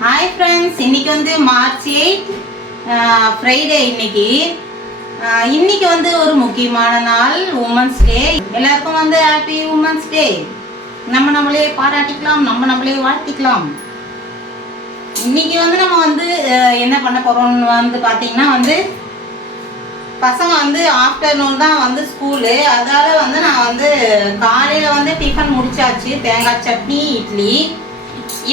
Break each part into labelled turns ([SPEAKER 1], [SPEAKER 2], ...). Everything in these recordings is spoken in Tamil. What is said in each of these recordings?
[SPEAKER 1] ஹாய் ஃப்ரெண்ட்ஸ் இன்னைக்கு வந்து மார்ச் எயிட் ஃப்ரைடே இன்னைக்கு. இன்னைக்கு வந்து ஒரு முக்கியமான நாள் உமன்ஸ் டே எல்லாருக்கும் வந்து ஹாப்பி உமன்ஸ் டே நம்ம நம்மளே பாராட்டிக்கலாம் நம்ம நம்மளே வாழ்த்திக்கலாம். இன்னைக்கு வந்து நம்ம வந்து என்ன பண்ண போறோம்னு வந்து பார்த்தீங்கன்னா வந்து பசங்க வந்து ஆஃப்டர்நூன் தான் வந்து ஸ்கூலு அதால வந்து நான் வந்து காலையில் வந்து டிஃபன் முடிச்சாச்சு. தேங்காய் சட்னி இட்லி.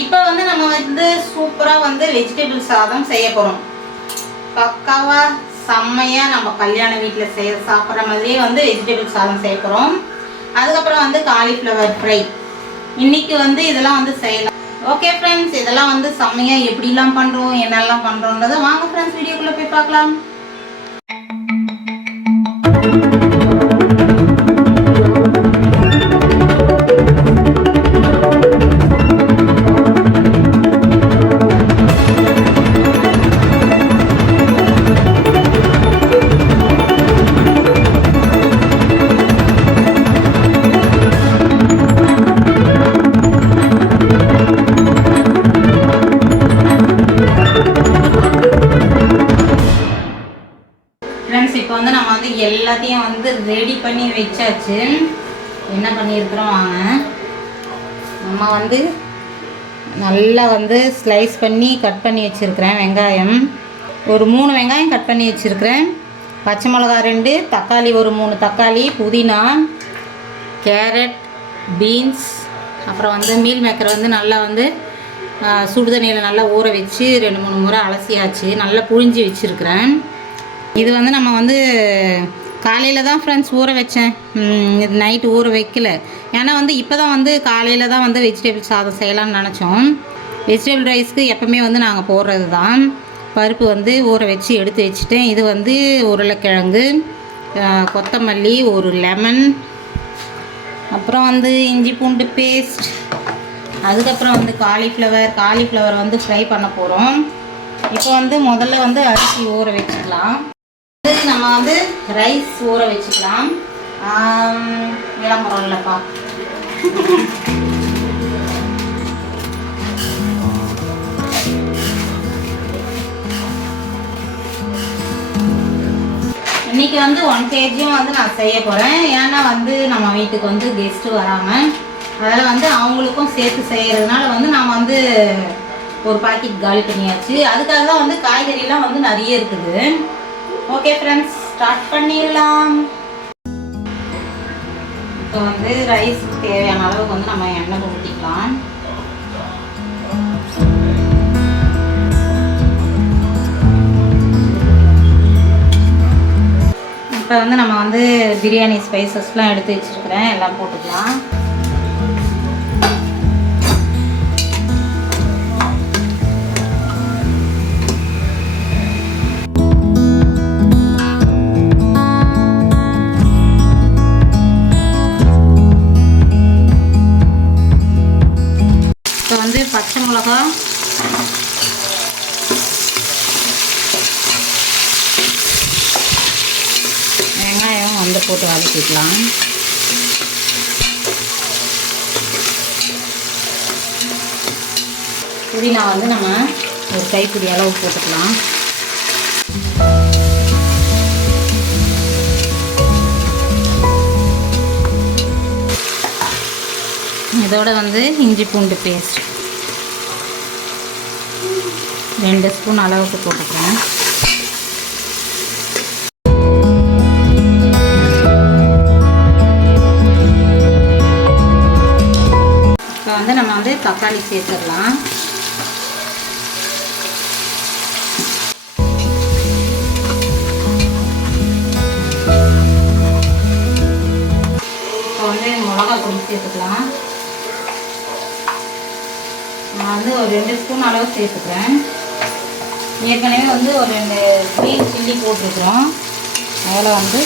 [SPEAKER 1] இப்போ வந்து நம்ம வந்து சூப்பராக வந்து வெஜிடபிள் சாதம் செய்ய போகிறோம் பக்காவாக செம்மையாக நம்ம கல்யாண வீட்டில் செய்ய சாப்பிட்ற மாதிரியே வந்து வெஜிடபிள் சாதம் செய்ய போகிறோம் அதுக்கப்புறம் வந்து காலிஃப்ளவர் ஃப்ரை இன்னைக்கு வந்து இதெல்லாம் வந்து செய்யலாம். ஓகே ஃப்ரெண்ட்ஸ் இதெல்லாம் வந்து செம்மையாக எப்படிலாம் பண்ணுறோம் என்னெல்லாம் பண்ணுறோன்றதை வாங்க ஃப்ரெண்ட்ஸ் வீடியோக்குள்ளே போய் பார்க்கலாம். ரெடி பண்ணி வச்சாச்சு. என்ன பண்ணியிருக்கிறோம் வாங்க. நம்ம வந்து நல்லா வந்து ஸ்லைஸ் பண்ணி கட் பண்ணி வச்சுருக்கிறேன் வெங்காயம். ஒரு மூணு வெங்காயம் கட் பண்ணி வச்சுருக்கிறேன். பச்சை மிளகா ரெண்டு தக்காளி ஒரு மூணு தக்காளி புதினா கேரட் பீன்ஸ் அப்புறம் வந்து மீல் மேக்கர் வந்து நல்லா வந்து சுடுதண்ணியில் நல்லா ஊற வச்சு ரெண்டு மூணு முறை அலசியாச்சு. நல்லா புழிஞ்சி வச்சுருக்கிறேன். இது வந்து நம்ம வந்து காலையில் தான் ஃப்ரெண்ட்ஸ் ஊற வச்சேன். இது நைட்டு ஊற வைக்கல. ஏன்னா வந்து இப்போ தான் வந்து காலையில் தான் வந்து வெஜிடபிள் சாதம் செய்யலாம்னு நினச்சோம். வெஜிடபிள் ரைஸ்க்கு எப்பவுமே வந்து நாங்கள் போடுறது தான் பருப்பு வந்து ஊற வச்சு எடுத்து வச்சுட்டேன். இது வந்து உருளைக்கிழங்கு கொத்தமல்லி ஒரு லெமன் அப்புறம் வந்து இஞ்சி பூண்டு பேஸ்ட் அதுக்கப்புறம் வந்து காலிஃப்ளவர் காலிஃப்ளவர் வந்து ஃப்ரை பண்ண போகிறோம் இப்போ வந்து முதல்ல வந்து அரிசி ஊற வச்சுக்கலாம். நம்ம வந்து ரைஸ் ஊற வச்சுக்கலாம். ஆம், விளம்பரம் இல்லைப்பா இன்னைக்கு வந்து ஒன் கேஜியும் வந்து நான் செய்ய போகிறேன் ஏன்னா வந்து நம்ம வீட்டுக்கு வந்து கெஸ்ட்டு வராங்க அதில் வந்து அவங்களுக்கும் சேர்த்து செய்கிறதுனால வந்து நான் வந்து ஒரு பாக்கெட் காலி பண்ணியாச்சு. அதுக்காக தான் வந்து காய்கறிலாம் வந்து நிறைய இருக்குது. ஓகே ஃப்ரெண்ட்ஸ் ஸ்டார்ட் பண்ணிடலாம். இப்போ வந்து ரைஸ்க்கு தேவையான அளவுக்கு வந்து நம்ம எண்ணெய் ஊற்றிக்கலாம் இப்போ வந்து நம்ம வந்து பிரியாணி ஸ்பைசஸ்லாம் எடுத்து வச்சுருக்கிறேன். எல்லாம் போட்டுக்கலாம். கைப்பிடி அளவு போட்டுக்கலாம். இதோட வந்து இஞ்சி பூண்டு பேஸ்ட். ரெண்டு ஸ்பூன் அளவுக்கு போட்டுக்கிறேன் இப்போ வந்து நம்ம வந்து தக்காளி சேர்த்துடலாம். பொடி சேர்த்துக்கலாம். நான் வந்து ஒரு ரெண்டு ஸ்பூன் அளவு சேர்த்துக்கிறேன். ஏற்கனவே வந்து ஒரு ரெண்டு க்ரீன் சில்லி போட்டிருக்கிறோம். அதில் வந்து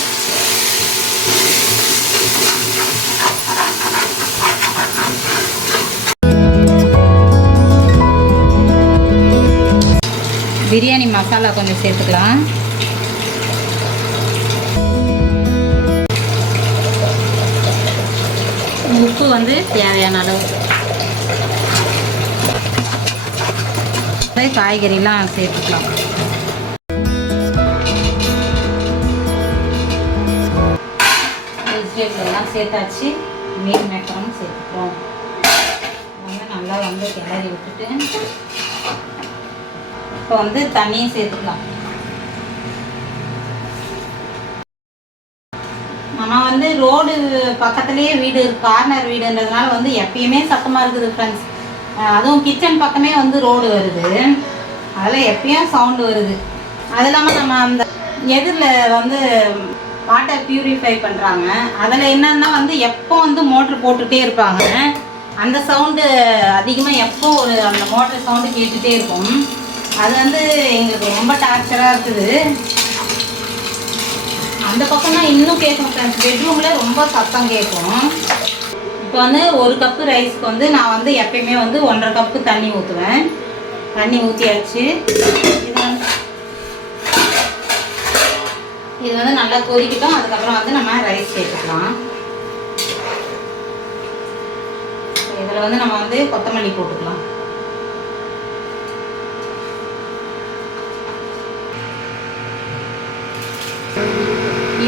[SPEAKER 1] பிரியாணி மசாலா கொஞ்சம் சேர்த்துக்கலாம். உப்பு வந்து தேவையான அளவு. காய்கறிலாம் சேர்த்துக்கலாம். வெஜிடபிள்லாம் சேர்த்தாச்சு. மீன் மேக்கரும் சேர்த்துக்கிறோம். வந்து நல்லா வந்து கிளறி விட்டுட்டு இப்போ வந்து தண்ணியும் சேர்த்துக்கலாம் நம்ம வந்து ரோடு பக்கத்துலேயே வீடு கார்னர் வீடுன்றதுனால வந்து எப்பயுமே சத்தமாக இருக்குது ஃப்ரெண்ட்ஸ் அதுவும் கிச்சன் பக்கமே வந்து ரோடு வருது. அதில் எப்பயும் சவுண்டு வருது. அது இல்லாமல் நம்ம அந்த எதிரில் வந்து வாட்டர் ப்யூரிஃபை பண்ணுறாங்க அதில் என்னன்னா வந்து எப்போ வந்து மோட்ரு போட்டுகிட்டே இருப்பாங்க. அந்த சவுண்டு அதிகமாக எப்போ ஒரு அந்த மோட்டர் சவுண்டு கேட்டுகிட்டே இருக்கும். அது வந்து எங்களுக்கு ரொம்ப டார்ச்சராக இருக்குது. அந்த பக்கம் இன்னும் கேட்கும் ஃப்ரெண்ட்ஸ் பெட்ரூமில் ரொம்ப சத்தம் கேட்கும். இப்போ வந்து ஒரு கப்பு ரைஸ்க்கு வந்து நான் வந்து எப்பயுமே வந்து ஒன்றரை கப்பு தண்ணி ஊற்றுவேன் தண்ணி ஊற்றியாச்சு இது வந்து இது வந்து நல்லா கொதிக்கிட்டோம். அதுக்கப்புறம் வந்து நம்ம ரைஸ் சேர்த்துக்கலாம். இதில் வந்து நம்ம வந்து கொத்தமல்லி போட்டுக்கலாம்.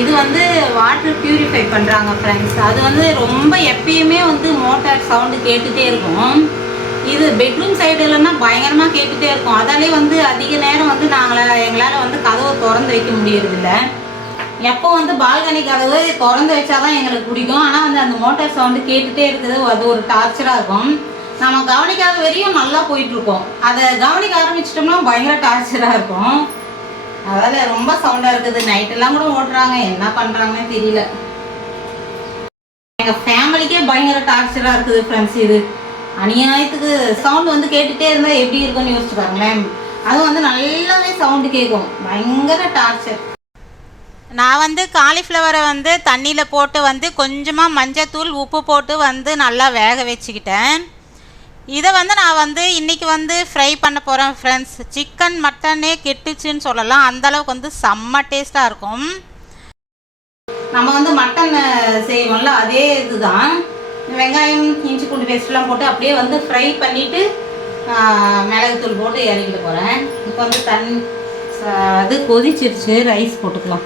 [SPEAKER 1] இது வந்து வாட்டர் பியூரிஃபை பண்ணுறாங்க ஃப்ரெண்ட்ஸ் அது வந்து ரொம்ப எப்பயுமே வந்து மோட்டார் சவுண்டு கேட்டுகிட்டே இருக்கும். இது பெட்ரூம் சைடு இல்லைன்னா பயங்கரமாக கேட்டுகிட்டே இருக்கும். அதாலே வந்து அதிக நேரம் வந்து நாங்கள் எங்களால் வந்து கதவை திறந்து வைக்க முடியறதில்ல. எப்போ வந்து பால்கனி கதவு திறந்து வச்சாதான் எங்களுக்கு பிடிக்கும். ஆனால் வந்து அந்த மோட்டார் சவுண்டு கேட்டுகிட்டே இருக்குது அது ஒரு டார்ச்சராக இருக்கும். நம்ம கவனிக்காத வரையும் நல்லா போயிட்டுருக்கோம் அதை கவனிக்க ஆரம்பிச்சிட்டோம்னா பயங்கர டார்ச்சராக இருக்கும். அதால் ரொம்ப சவுண்டாக இருக்குது. நைட்டெல்லாம் கூட ஓட்டுறாங்க என்ன பண்ணுறாங்கன்னு தெரியல. எங்கள் ஃபேமிலிக்கே பயங்கர டார்ச்சராக இருக்குது ஃப்ரெண்ட்ஸ் இது. அநியாயத்துக்கு சவுண்ட் வந்து கேட்டுகிட்டே இருந்தால் எப்படி இருக்கும்னு யோசிச்சு பாருங்களேன். அதுவும் வந்து நல்லாவே சவுண்டு கேட்கும் பயங்கர டார்ச்சர் நான் வந்து காலிஃப்ளவரை வந்து தண்ணியில் போட்டு வந்து கொஞ்சமாக மஞ்சத்தூள் உப்பு போட்டு வந்து நல்லா வேக வச்சுக்கிட்டேன். இதை வந்து நான் வந்து இன்றைக்கி வந்து ஃப்ரை பண்ண போகிறேன் ஃப்ரெண்ட்ஸ் சிக்கன் மட்டனே கெட்டுச்சுன்னு சொல்லலாம். அந்தளவுக்கு வந்து செம்ம டேஸ்ட்டாக இருக்கும். நம்ம வந்து மட்டன் செய்வோம்ல அதே இதுதான். வெங்காயம் இஞ்சி பூண்டு பேஸ்ட்லாம் போட்டு அப்படியே வந்து ஃப்ரை பண்ணிவிட்டு மிளகுத்தூள் போட்டு இறக்கிட்டு போகிறேன் இப்போ வந்து தண்ணி அது கொதிச்சிருச்சு. ரைஸ் போட்டுக்கலாம்.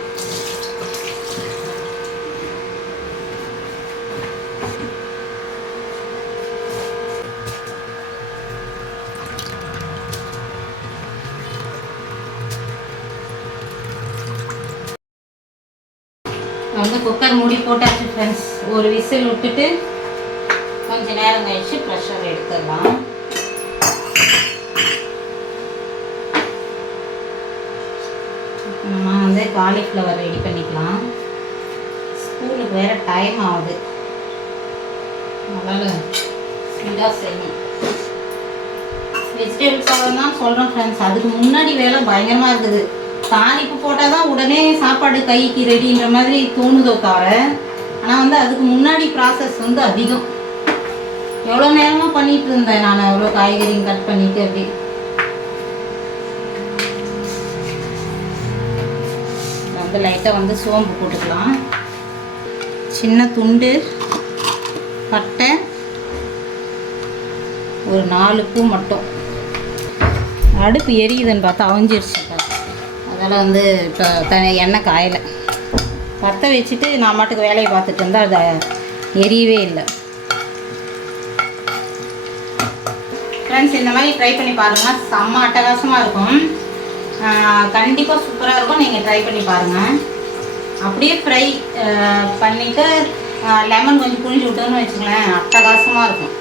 [SPEAKER 1] வந்து குக்கர் மூடி போட்டாச்சு ஃப்ரெண்ட்ஸ் ஒரு விசில் விட்டுட்டு கொஞ்ச நேரம் கழிச்சு ப்ரெஷர் எடுத்துடலாம். நம்ம வந்து காலிஃப்ளவர் ரெடி பண்ணிக்கலாம். ஸ்கூலுக்கு வேறு டைம் ஆகுது. அதனால் ஸ்பீடாக செய்யணும். வெஜிடபிள் சாதம் தான் சொல்கிறேன் ஃப்ரெண்ட்ஸ் அதுக்கு முன்னாடி வேலை பயங்கரமாக இருக்குது தாளிப்பு போட்டால் தான் உடனே சாப்பாடு கைக்கு ரெடின்ற மாதிரி தோணுதோ தவிர ஆனால் வந்து அதுக்கு முன்னாடி ப்ராசஸ் வந்து அதிகம். எவ்வளோ நேரமாக பண்ணிட்டு இருந்தேன் நான் அவ்வளோ காய்கறியும் கட் பண்ணிட்டு அப்படி. வந்து லைட்டாக வந்து சோம்பு போட்டுக்கலாம். சின்ன துண்டு பட்டை ஒரு நாலு பூ மட்டும். அடுப்பு எரியுதுன்னு பார்த்தா அவிஞ்சிருச்சு. அதனால் வந்து இப்போ எண்ணெய் காயலை. பற்ற வச்சுட்டு நான் மாட்டுக்கு வேலையை பார்த்துட்டு இருந்தால் அது எரியவே இல்லை. ஃப்ரெண்ட்ஸ் இந்த மாதிரி ட்ரை பண்ணி பாருங்கள் செம்ம அட்டகாசமாக இருக்கும். கண்டிப்பாக சூப்பராக இருக்கும். நீங்கள் ட்ரை பண்ணி பாருங்கள் அப்படியே ஃப்ரை பண்ணிவிட்டு லெமன் கொஞ்சம் புழிஞ்சு விட்டோன்னு வச்சுங்களேன் அட்டகாசமாக இருக்கும்.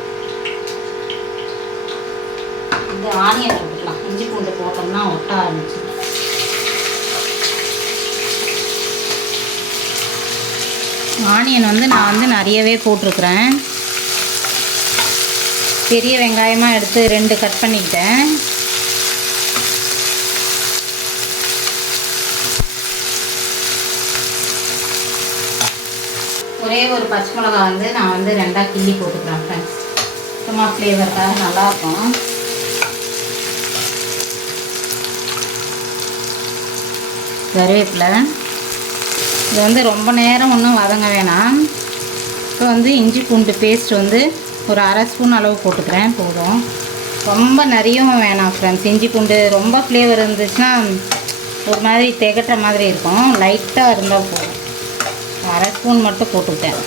[SPEAKER 1] இது ஆனியன் போட்டுக்கலாம். இஞ்சி பூண்டு போட்டோம்னா ஒட்ட ஆரம்பிச்சு ஆனியன் வந்து நான் வந்து நிறையவே போட்டிருக்கிறேன். பெரிய வெங்காயமாக எடுத்து ரெண்டு கட் பண்ணிக்கிட்டேன். ஒரே ஒரு பச்சை மிளகா வந்து நான் வந்து ரெண்டாக கிள்ளி போட்டுக்கிறேன் ஃப்ரெண்ட்ஸ் சும்மா ஃப்ளேவருக்காக நல்லாயிருக்கும் கருவேப்பிலை. இது வந்து ரொம்ப நேரம் ஒன்றும் வதங்க வேணாம். இப்போ வந்து இஞ்சி பூண்டு பேஸ்ட் வந்து ஒரு அரை ஸ்பூன் அளவு போட்டுக்கிறேன் போதும். ரொம்ப நிறையவும் வேணாம் ஃப்ரெண்ட்ஸ் இஞ்சி பூண்டு ரொம்ப ஃப்ளேவர் இருந்துச்சுன்னா ஒரு மாதிரி திகட்டுற மாதிரி இருக்கும். லைட்டாக இருந்தால் போதும். அரை ஸ்பூன் மட்டும் போட்டுக்கிட்டேன்.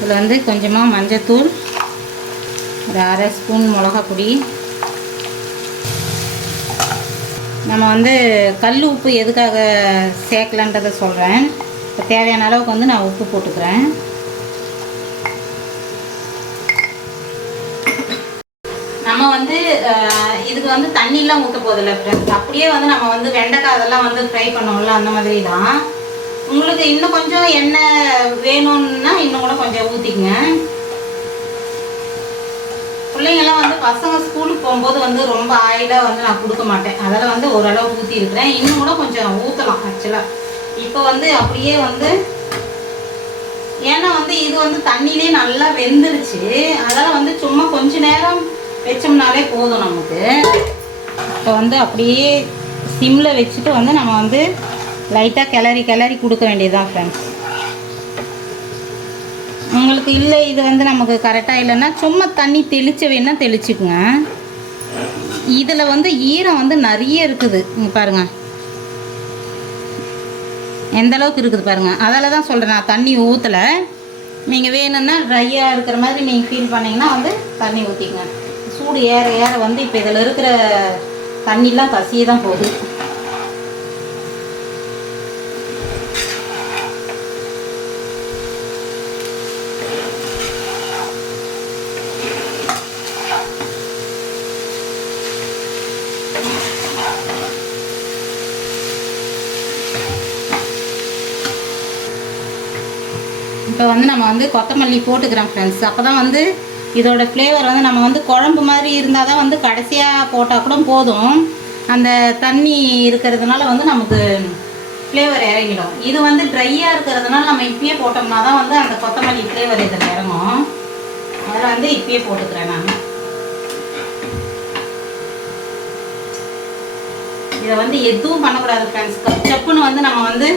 [SPEAKER 1] இதில் வந்து கொஞ்சமாக மஞ்சத்தூள் ஒரு அரை ஸ்பூன் மிளகாப்பொடி நம்ம வந்து கல் உப்பு எதுக்காக சேர்க்கலன்றதை சொல்கிறேன் இப்போ தேவையான அளவுக்கு வந்து நான் உப்பு போட்டுக்கிறேன். நம்ம வந்து இதுக்கு வந்து தண்ணிலாம் ஊற்ற போதில்ல ஃப்ரெண்ட்ஸ் அப்படியே வந்து நம்ம வந்து வெண்டைக்காய் அதெல்லாம் வந்து ஃப்ரை பண்ணோம்ல அந்த மாதிரி தான் உங்களுக்கு இன்னும் கொஞ்சம் எண்ணெய் வேணும்னா இன்னும் கூட கொஞ்சம் ஊற்றிக்குங்க பிள்ளைங்கள்லாம் வந்து பசங்க ஸ்கூலுக்கு போகும்போது வந்து ரொம்ப ஆயிலாக வந்து நான் கொடுக்க மாட்டேன். அதில் வந்து ஓரளவு ஊற்றி இருக்கிறேன் இன்னும் கூட கொஞ்சம் ஊற்றலாம் ஆக்சுவலாக இப்போ வந்து அப்படியே வந்து ஏன்னா வந்து இது வந்து தண்ணியிலே நல்லா வெந்துருச்சு. அதெல்லாம் வந்து சும்மா கொஞ்ச நேரம் வச்சோம்னாலே போதும் நமக்கு. இப்போ வந்து அப்படியே சிம்மில் வச்சுட்டு வந்து நம்ம வந்து லைட்டாக கிளறி கிளறி கொடுக்க வேண்டியதுதான் ஃப்ரெண்ட்ஸ் உங்களுக்கு இல்லை இது வந்து நமக்கு கரெக்டாக இல்லைன்னா சும்மா தண்ணி தெளிச்ச வேணால் தெளிச்சுக்குங்க. இதில் வந்து ஈரம் வந்து நிறைய இருக்குது. பாருங்கள் பாருங்க. எந்த அளவுக்கு இருக்குது பாருங்கள் அதால் தான் சொல்கிறேன் நான் தண்ணி ஊற்றலை நீங்கள் வேணும்னா ட்ரையாக இருக்கிற மாதிரி நீங்கள் ஃபீல் பண்ணிங்கன்னா வந்து தண்ணி ஊற்றிக்கங்க சூடு ஏற ஏற வந்து இப்போ இதில் இருக்கிற தண்ணிலாம் கசியே தான் போகுது இப்போ வந்து நம்ம வந்து கொத்தமல்லி போட்டுக்கிறோம் ஃப்ரெண்ட்ஸ் அப்போ தான் வந்து இதோட ஃப்ளேவர் வந்து நம்ம வந்து குழம்பு மாதிரி இருந்தால் தான் வந்து கடைசியாக போட்டால் கூட போதும். அந்த தண்ணி இருக்கிறதுனால வந்து நமக்கு ஃப்ளேவர் இறங்கிடும். இது வந்து ட்ரையாக இருக்கிறதுனால நம்ம இப்பயே போட்டோம்னா தான் வந்து அந்த கொத்தமல்லி ஃப்ளேவர் இதில் இறங்கும். அதில் வந்து இப்பயே போட்டுக்கிறேன் நான். இதை வந்து எதுவும் பண்ணக்கூடாது ஃப்ரெண்ட்ஸ் செப்புன்னு வந்து நம்ம வந்து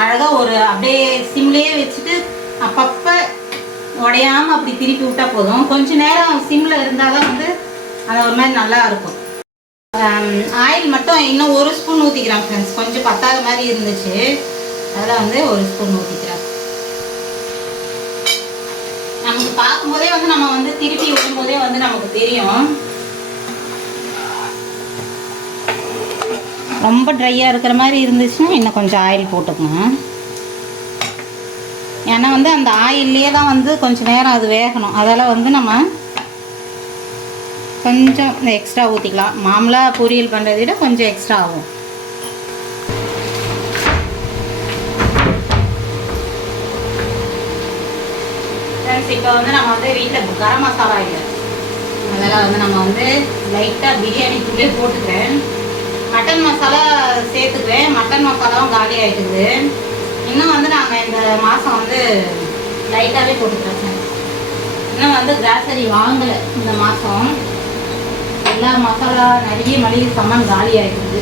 [SPEAKER 1] அழகாக ஒரு அப்படியே சிம்லேயே வச்சுட்டு அப்பப்போ உடையாமல் அப்படி திருப்பி விட்டால் போதும். கொஞ்ச நேரம் சிம்மில் இருந்தால் தான் வந்து அது ஒரு மாதிரி நல்லா இருக்கும். ஆயில் மட்டும் இன்னும் ஒரு ஸ்பூன் ஊற்றிக்கிறேன் ஃப்ரெண்ட்ஸ் கொஞ்சம் பத்தாத மாதிரி இருந்துச்சு. அதில் வந்து ஒரு ஸ்பூன் ஊற்றிக்கிறேன் நமக்கு பார்க்கும்போதே வந்து நம்ம வந்து திருப்பி விடும்போதே வந்து நமக்கு தெரியும். ரொம்ப ட்ரையாக இருக்கிற மாதிரி இருந்துச்சுன்னா இன்னும் கொஞ்சம் ஆயில் போட்டுக்கணும். ஏன்னா வந்து அந்த ஆயில்லையே தான் வந்து கொஞ்சம் நேரம் அது வேகணும். அதால் வந்து நம்ம கொஞ்சம் எக்ஸ்ட்ரா ஊற்றிக்கலாம் மாமலாக பொரியல் பண்ணுறதை விட கொஞ்சம் எக்ஸ்ட்ரா ஆகும். இப்போ வந்து நம்ம வந்து வீட்டில் கரம் மசாலா இல்லை. அதெல்லாம் வந்து நம்ம வந்து லைட்டாக பிரியாணி தூளே போட்டுக்கிறேன். மட்டன் மசாலா சேர்த்துக்கிறேன் மட்டன் மசாலாவும் காலி ஆகிடுது இன்னும் வந்து நாங்கள் இந்த மாதம் வந்து லைட்டாகவே போட்டுக்கிறோம் இன்னும் வந்து கிராசரி வாங்கலை இந்த மாதம் எல்லா மசாலா நிறைய மளிகை சாமான் காலி ஆகிடுது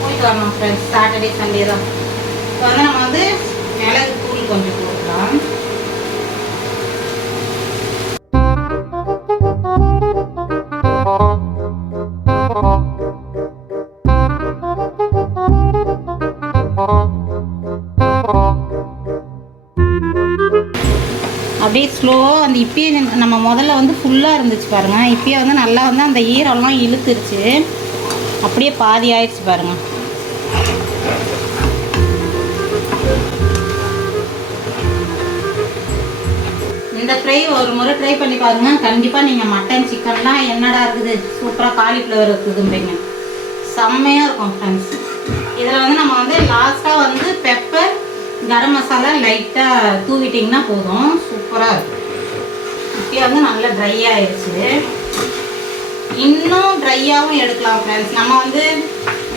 [SPEAKER 1] போயிட்டு வரணும் ஃப்ரெண்ட்ஸ் சாட்டர்டே சண்டே தான். இப்போ வந்து நம்ம வந்து மிளகு தூள் கொஞ்சம் போட்டுக்கலாம். அப்படியே ஸ்லோவாக அந்த இப்பயே நம்ம- முதல்ல வந்து ஃபுல்லாக இருந்துச்சு பாருங்க. இப்பயே வந்து நல்லா வந்து அந்த ஈரம்லாம் இழுத்துருச்சு. அப்படியே பாதி ஆயிடுச்சு பாருங்க. இந்த ஃப்ரை ஒரு முறை ட்ரை பண்ணி பாருங்க. கண்டிப்பாக நீங்கள் மட்டன் சிக்கன்லாம் என்னடா இருக்குது? சூப்பராக காலிஃப்ளவர் இருக்குதுன்றீங்க. செம்மையாக இருக்கும் ஃப்ரெண்ட்ஸ் இதில் வந்து நம்ம வந்து லாஸ்ட்டாக வந்து பெப்பர் கரம் மசாலா லைட்டாக தூவிட்டிங்கன்னா போதும். சூப்பராக இருக்கும் வந்து நல்லா ட்ரை ஆயிடுச்சு இன்னும் ட்ரையாகவும் எடுக்கலாம் ஃப்ரெண்ட்ஸ் நம்ம வந்து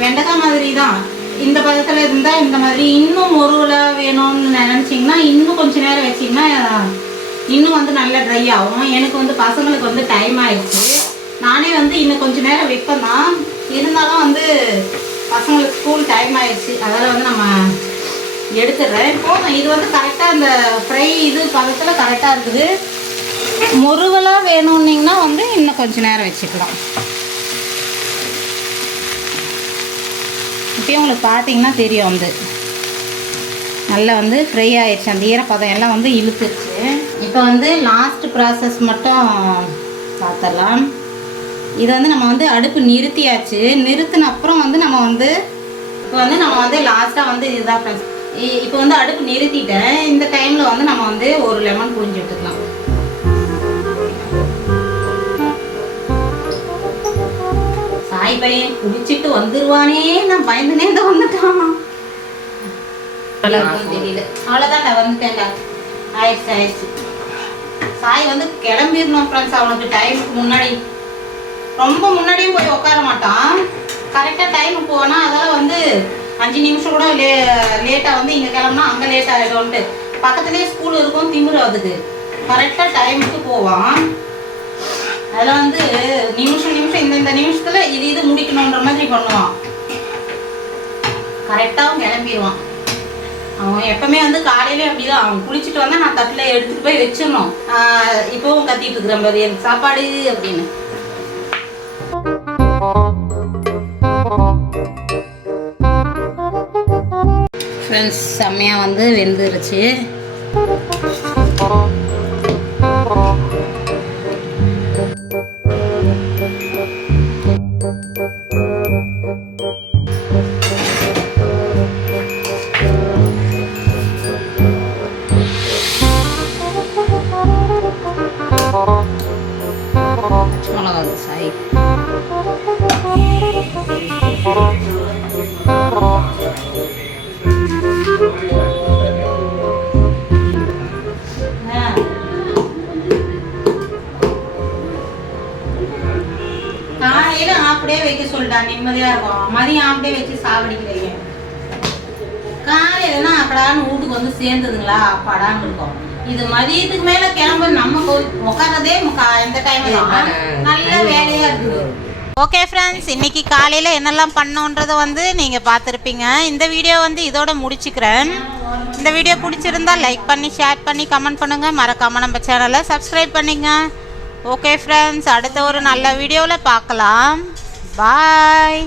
[SPEAKER 1] வெண்டைக்காய் மாதிரி தான் இந்த பதத்தில் இருந்தால் இந்த மாதிரி இன்னும் முருவில் வேணும்னு நினச்சிங்கன்னா இன்னும் கொஞ்ச நேரம் வச்சிங்கன்னா இன்னும் வந்து நல்லா ட்ரை ஆகும். எனக்கு வந்து பசங்களுக்கு வந்து டைம் ஆயிடுச்சு. நானே வந்து இன்னும் கொஞ்ச நேரம் வைப்பேன். தான் இருந்தாலும் வந்து பசங்களுக்கு ஸ்கூல் டைம் ஆயிடுச்சு. அதனால் வந்து நம்ம எடுத்துடுறேன். போதும் இது வந்து கரெக்டாக அந்த ஃப்ரை இது பதத்தில் கரெக்டாக இருக்குது. முருவலாக வேணும்னிங்கன்னா வந்து இன்னும் கொஞ்சம் நேரம் வச்சுக்கலாம். இப்போயும் உங்களுக்கு பார்த்தீங்கன்னா தெரியும் வந்து. நல்லா வந்து ஃப்ரை ஆயிடுச்சு. அந்த ஈரப்பதம் எல்லாம் வந்து இழுத்துருச்சு. இப்போ வந்து லாஸ்ட் ப்ராசஸ் மட்டும் பார்த்துடலாம் இது வந்து நம்ம வந்து அடுப்பு நிறுத்தியாச்சு. நிறுத்தின அப்புறம் வந்து நம்ம வந்து இப்போ வந்து நம்ம வந்து லாஸ்ட்டாக வந்து இதுதான் ஃப்ரெண்ட்ஸ் இப்போ வந்து அடுப்பு நிறுத்திட்டேன். இந்த டைமில் வந்து நம்ம வந்து ஒரு லெமன் புரிஞ்சு எடுத்துக்கலாம். சாய் பையன் குடிச்சிட்டு வந்துருவானே. நான் பயந்துனே தான் வந்துட்டான். தெரியல. அவ்வளோதான்டா வந்துட்டேன்டா ஆயிடுச்சு ஆயிடுச்சு. சாய் வந்து கிளம்பிடணும் ஃப்ரெண்ட்ஸ் அவனுக்கு டைமுக்கு முன்னாடி. ரொம்ப முன்னாடியும் போய் உட்கார மாட்டான். கரெக்டாக டைமுக்கு போனால் அதெல்லாம் வந்து அஞ்சு நிமிஷம் கூட லே லேட்டாக வந்து இங்கே கிளம்புனா அங்கே லேட் ஆகிடும்ட்டு பக்கத்துலேயே ஸ்கூல் இருக்கும் திமுரு அதுக்கு. கரெக்டாக டைமுக்கு போவான். அதில் வந்து நிமிஷம் நிமிஷம் இந்த இந்த நிமிஷத்தில் இது இது முடிக்கணுன்ற மாதிரி பண்ணுவான். கரெக்டாகவும் கிளம்பிடுவான் அவன் எப்பவுமே வந்து காலையிலே அப்படிதான். அவன் குளிச்சுட்டு வந்தா நான் தட்டில் எடுத்துட்டு போய் வச்சிடணும். இப்போவும் இப்பவும் கத்திட்டு இருக்கிறேன் பாரு எனக்கு சாப்பாடு அப்படின்னு. செம்மையாக வந்து வெந்துருச்சு. அப்படான்னு வீட்டுக்கு வந்து சேர்ந்ததுங்களா? அப்பாடான்னு இருக்கும். இது மதியத்துக்கு மேல கிளம்பு நம்ம உட்காரதே இந்த டைம் நல்ல வேலையா இருக்குது. ஓகே ஃப்ரெண்ட்ஸ் இன்னைக்கு காலையில் என்னெல்லாம் பண்ணோன்றதை வந்து நீங்கள் பார்த்துருப்பீங்க. இந்த வீடியோ வந்து இதோட முடிச்சுக்கிறேன். இந்த வீடியோ பிடிச்சிருந்தா லைக் பண்ணி ஷேர் பண்ணி கமெண்ட் பண்ணுங்கள் மறக்காமல் நம்ம சேனலை சப்ஸ்கிரைப் பண்ணிங்க. ஓகே ஃப்ரெண்ட்ஸ் அடுத்த ஒரு நல்ல வீடியோவில் பார்க்கலாம். பாய்